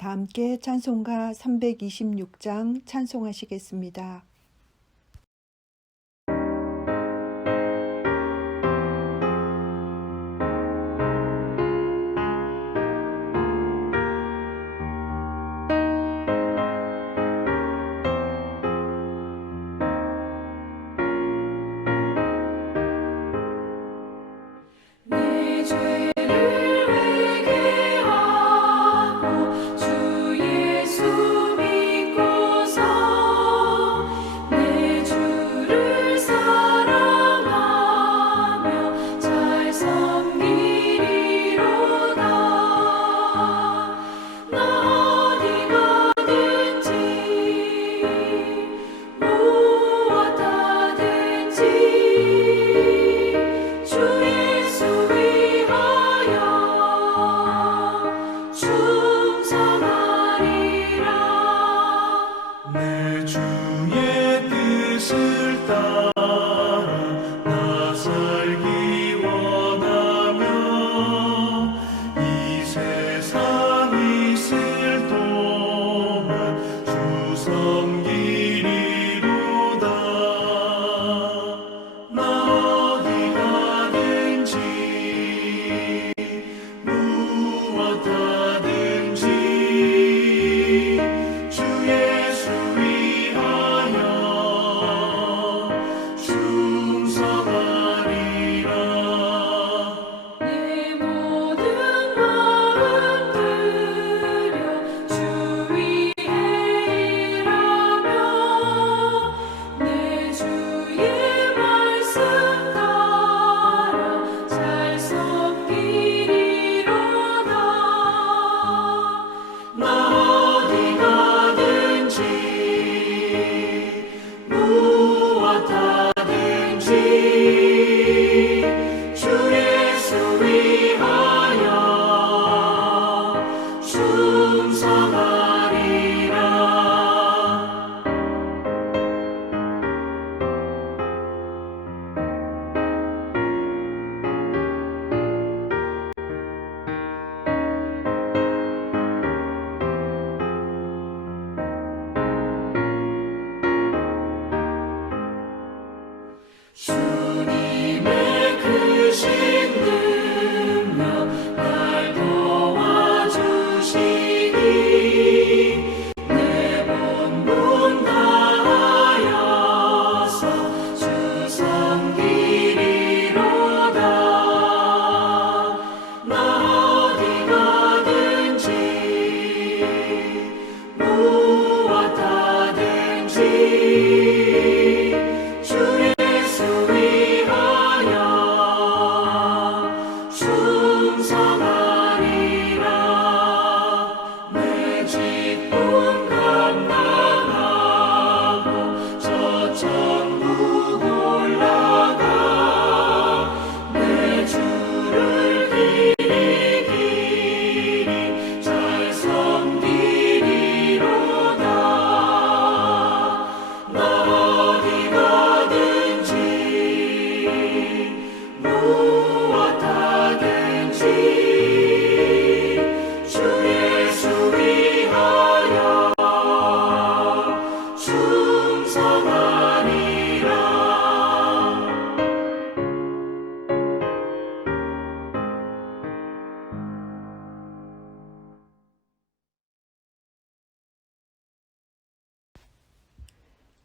다 함께 찬송가 326장 찬송하시겠습니다.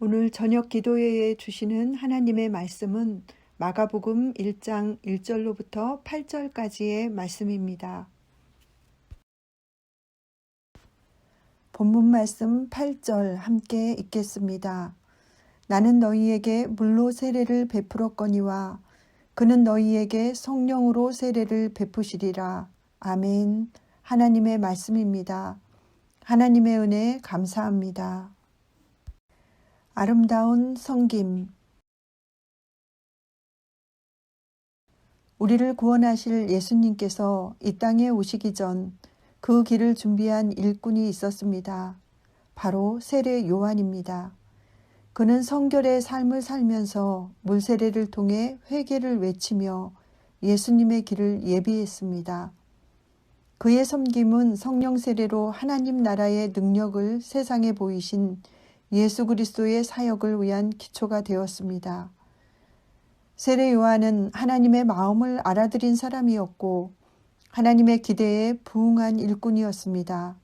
오늘 저녁 기도회에 주시는 하나님의 말씀은 마가복음 1장 1절로부터 8절까지의 말씀입니다. 본문 말씀 8절 함께 읽겠습니다. 나는 너희에게 물로 세례를 베풀었거니와 그는 너희에게 성령으로 세례를 베푸시리라. 아멘. 하나님의 말씀입니다. 하나님의 은혜 감사합니다. 아름다운 성김. 우리를 구원하실 예수님께서 이 땅에 오시기 전 그 길을 준비한 일꾼이 있었습니다. 바로 세례 요한입니다. 그는 성결의 삶을 살면서 물세례를 통해 회개를 외치며 예수님의 길을 예비했습니다. 그의 섬김은 성령 세례로 하나님 나라의 능력을 세상에 보이신 예수 그리스도의 사역을 위한 기초가 되었습니다. 세례 요한은 하나님의 마음을 알아들인 사람이었고 하나님의 기대에 부응한 일꾼이었습니다.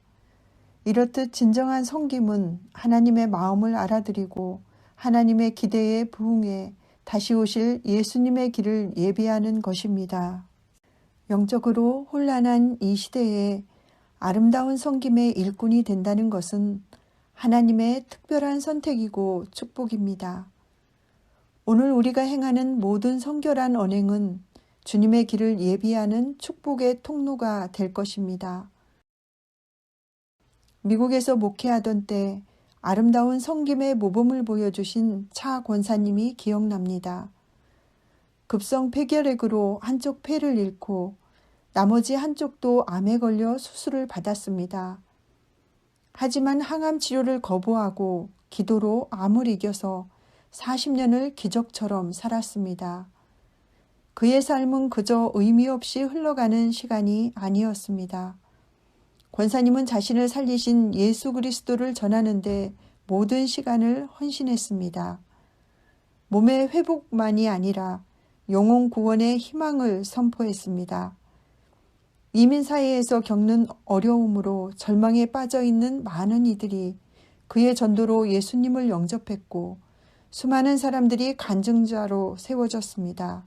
이렇듯 진정한 섬김은 하나님의 마음을 알아들이고 하나님의 기대에 부응해 다시 오실 예수님의 길을 예비하는 것입니다. 영적으로 혼란한 이 시대에 아름다운 섬김의 일꾼이 된다는 것은 하나님의 특별한 선택이고 축복입니다. 오늘 우리가 행하는 모든 성결한 언행은 주님의 길을 예비하는 축복의 통로가 될 것입니다. 미국에서 목회하던 때 아름다운 섬김의 모범을 보여주신 차 권사님이 기억납니다. 급성 폐결핵으로 한쪽 폐를 잃고 나머지 한쪽도 암에 걸려 수술을 받았습니다. 하지만 항암 치료를 거부하고 기도로 암을 이겨서 40년을 기적처럼 살았습니다. 그의 삶은 그저 의미 없이 흘러가는 시간이 아니었습니다. 권사님은 자신을 살리신 예수 그리스도를 전하는데 모든 시간을 헌신했습니다. 몸의 회복만이 아니라 영혼 구원의 희망을 선포했습니다. 이민 사회에서 겪는 어려움으로 절망에 빠져 있는 많은 이들이 그의 전도로 예수님을 영접했고 수많은 사람들이 간증자로 세워졌습니다.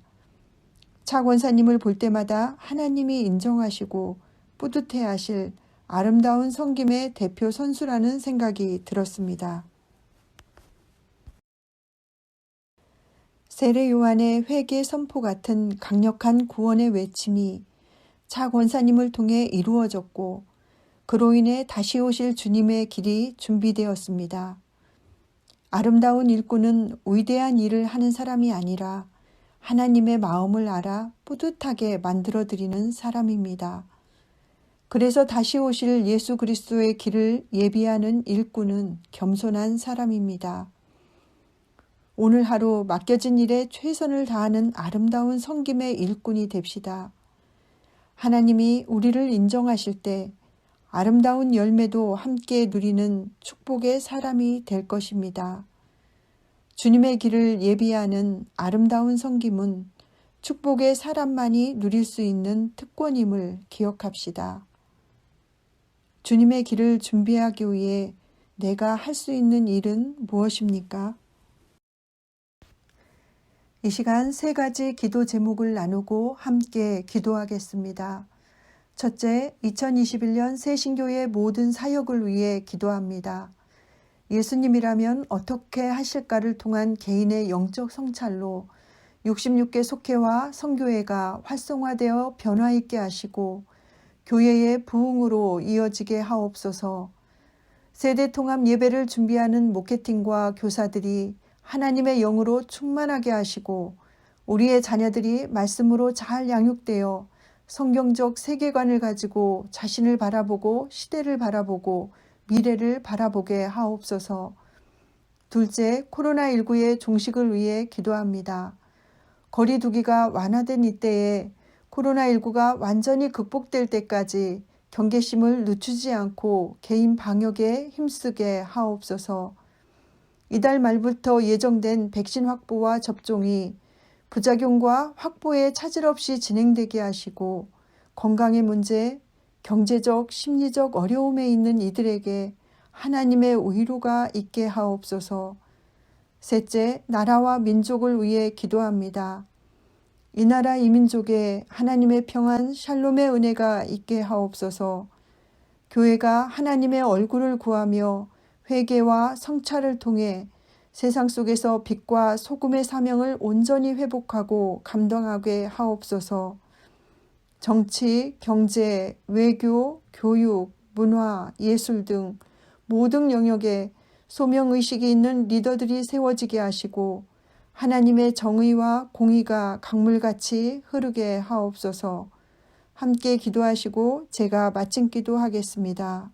차 권사님을 볼 때마다 하나님이 인정하시고 뿌듯해하실 아름다운 섬김의 대표 선수라는 생각이 들었습니다. 세례 요한의 회개 선포 같은 강력한 구원의 외침이 차 권사님을 통해 이루어졌고 그로 인해 다시 오실 주님의 길이 준비되었습니다. 아름다운 일꾼은 위대한 일을 하는 사람이 아니라 하나님의 마음을 알아 뿌듯하게 만들어드리는 사람입니다. 그래서 다시 오실 예수 그리스도의 길을 예비하는 일꾼은 겸손한 사람입니다. 오늘 하루 맡겨진 일에 최선을 다하는 아름다운 섬김의 일꾼이 됩시다. 하나님이 우리를 인정하실 때 아름다운 열매도 함께 누리는 축복의 사람이 될 것입니다. 주님의 길을 예비하는 아름다운 섬김은 축복의 사람만이 누릴 수 있는 특권임을 기억합시다. 주님의 길을 준비하기 위해 내가 할 수 있는 일은 무엇입니까? 이 시간 세 가지 기도 제목을 나누고 함께 기도하겠습니다. 첫째, 2021년 새신교의 모든 사역을 위해 기도합니다. 예수님이라면 어떻게 하실까를 통한 개인의 영적 성찰로 66개 속회와 선교회가 활성화되어 변화 있게 하시고 교회의 부흥으로 이어지게 하옵소서. 세대 통합 예배를 준비하는 목회팀과 교사들이 하나님의 영으로 충만하게 하시고 우리의 자녀들이 말씀으로 잘 양육되어 성경적 세계관을 가지고 자신을 바라보고 시대를 바라보고 미래를 바라보게 하옵소서. 둘째, 코로나19의 종식을 위해 기도합니다. 거리 두기가 완화된 이때에 코로나19가 완전히 극복될 때까지 경계심을 늦추지 않고 개인 방역에 힘쓰게 하옵소서. 이달 말부터 예정된 백신 확보와 접종이 부작용과 확보에 차질 없이 진행되게 하시고 건강의 문제, 경제적, 심리적 어려움에 있는 이들에게 하나님의 위로가 있게 하옵소서. 셋째, 나라와 민족을 위해 기도합니다. 이 나라 이 민족에 하나님의 평안, 샬롬의 은혜가 있게 하옵소서. 교회가 하나님의 얼굴을 구하며 회개와 성찰을 통해 세상 속에서 빛과 소금의 사명을 온전히 회복하고 감당하게 하옵소서. 정치, 경제, 외교, 교육, 문화, 예술 등 모든 영역에 소명의식이 있는 리더들이 세워지게 하시고 하나님의 정의와 공의가 강물같이 흐르게 하옵소서. 함께 기도하시고 제가 마침 기도하겠습니다.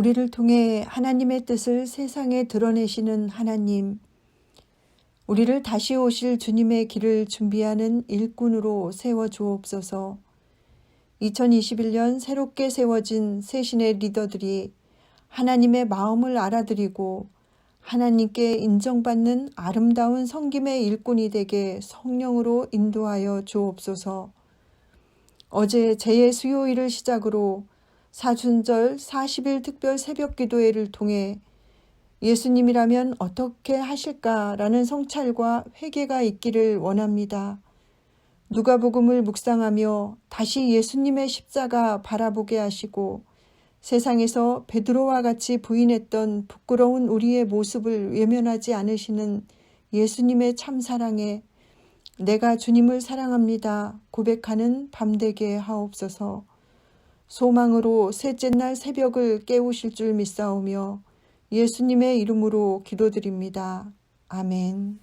우리를 통해 하나님의 뜻을 세상에 드러내시는 하나님, 우리를 다시 오실 주님의 길을 준비하는 일꾼으로 세워 주옵소서. 2021년 새롭게 세워진 새신의 리더들이 하나님의 마음을 알아들이고 하나님께 인정받는 아름다운 섬김의 일꾼이 되게 성령으로 인도하여 주옵소서. 어제 제 수요일을 시작으로 사순절 40일 특별 새벽 기도회를 통해 예수님이라면 어떻게 하실까라는 성찰과 회개가 있기를 원합니다. 누가복음을 묵상하며 다시 예수님의 십자가 바라보게 하시고 세상에서 베드로와 같이 부인했던 부끄러운 우리의 모습을 외면하지 않으시는 예수님의 참사랑에 내가 주님을 사랑합니다 고백하는 밤 되게 하옵소서. 소망으로 셋째 날 새벽을 깨우실 줄 믿사오며 예수님의 이름으로 기도드립니다. 아멘.